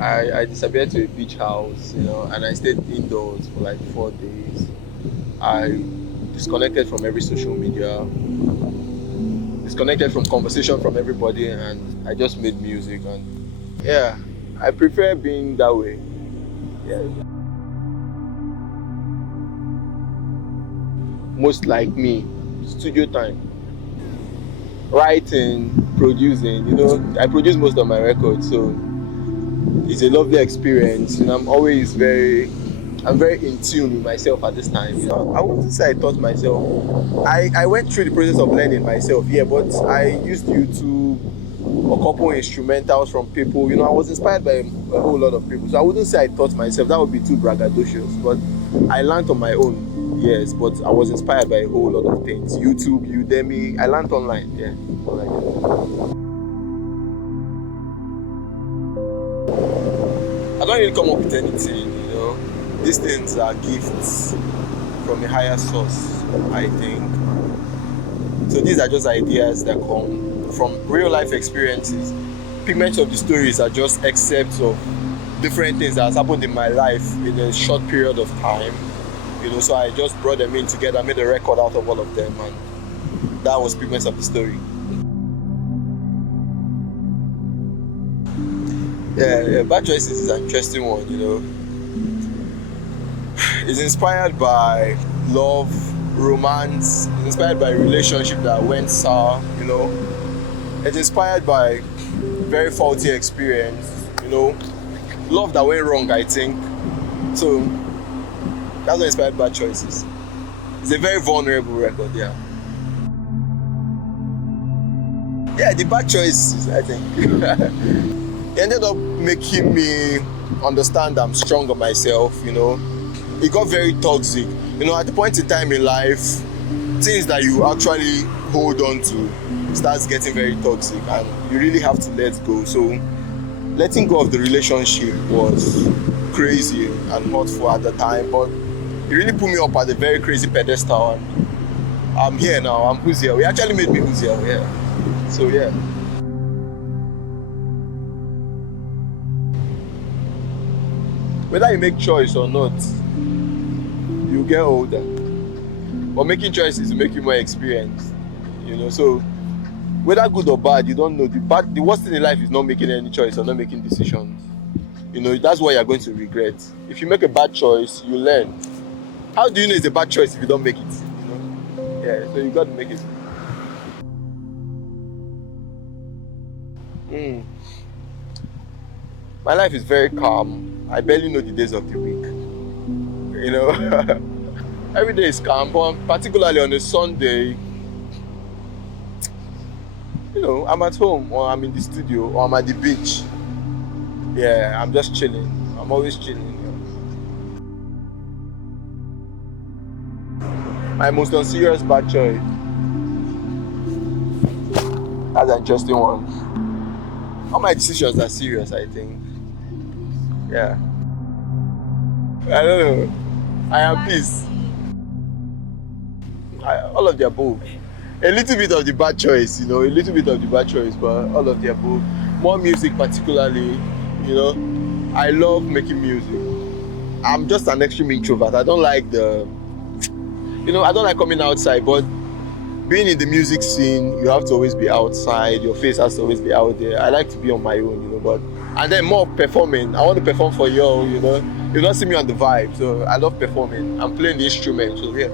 I disappeared to a beach house, and I stayed indoors for like 4 days. I disconnected from every social media, disconnected from conversation from everybody, and I just made music. And yeah, I prefer being that way. Yeah, most like me, studio time, writing, producing. I produce most of my records, so it's a lovely experience. I'm very in tune with myself at this time. I wouldn't say I taught myself. I went through the process of learning myself, yeah, but I used YouTube, a couple instrumentals from people. I was inspired by a whole lot of people. So I wouldn't say I taught myself. That would be too braggadocious. But I learned on my own, yes. But I was inspired by a whole lot of things. YouTube, Udemy. I learned online, yeah. I don't really come up with anything. These things are gifts from a higher source, I think. So these are just ideas that come from real life experiences. Pigments of the stories are just excerpts of different things that has happened in my life in a short period of time. So I just brought them in together, made a record out of all of them, and that was Pigments of the story. Yeah, Bad Choices is an interesting one. It's inspired by love, romance. It's inspired by a relationship that went sour. It's inspired by very faulty experience. Love that went wrong, I think. So that's what inspired Bad Choices. It's a very vulnerable record, yeah. Yeah, the bad choices, I think. It ended up making me understand I'm strong on myself. It got very toxic. At the point in time in life, things that you actually hold on to starts getting very toxic, and you really have to let go. So letting go of the relationship was crazy and hurtful at the time, but it really put me up at a very crazy pedestal, and I'm here now. I'm HUZIEL. It actually made me HUZIEL, yeah. So yeah. Whether you make choice or not, you get older. But making choices will make you more experienced. So whether good or bad, you don't know. The worst thing in life is not making any choice or not making decisions. That's what you're going to regret. If you make a bad choice, you learn. How do you know it's a bad choice if you don't make it? Yeah, so you got to make it. Mm. My life is very calm. I barely know the days of the week. Every day is calm, but particularly on a Sunday, I'm at home, or I'm in the studio, or I'm at the beach. Yeah, I'm just chilling. I'm always chilling. My most unserious bad choice. That's an interesting one. All my decisions are serious, I think. Yeah. I don't know. I am peace. All of the above. A little bit of the bad choice, a little bit of the bad choice, but all of the above. More music, particularly. I love making music. I'm just an extreme introvert. I don't like I don't like coming outside, but being in the music scene, you have to always be outside. Your face has to always be out there. I like to be on my own, but and then more performing. I want to perform for you. You don't see me on the vibe, so I love performing. I'm playing the instrument, so yeah.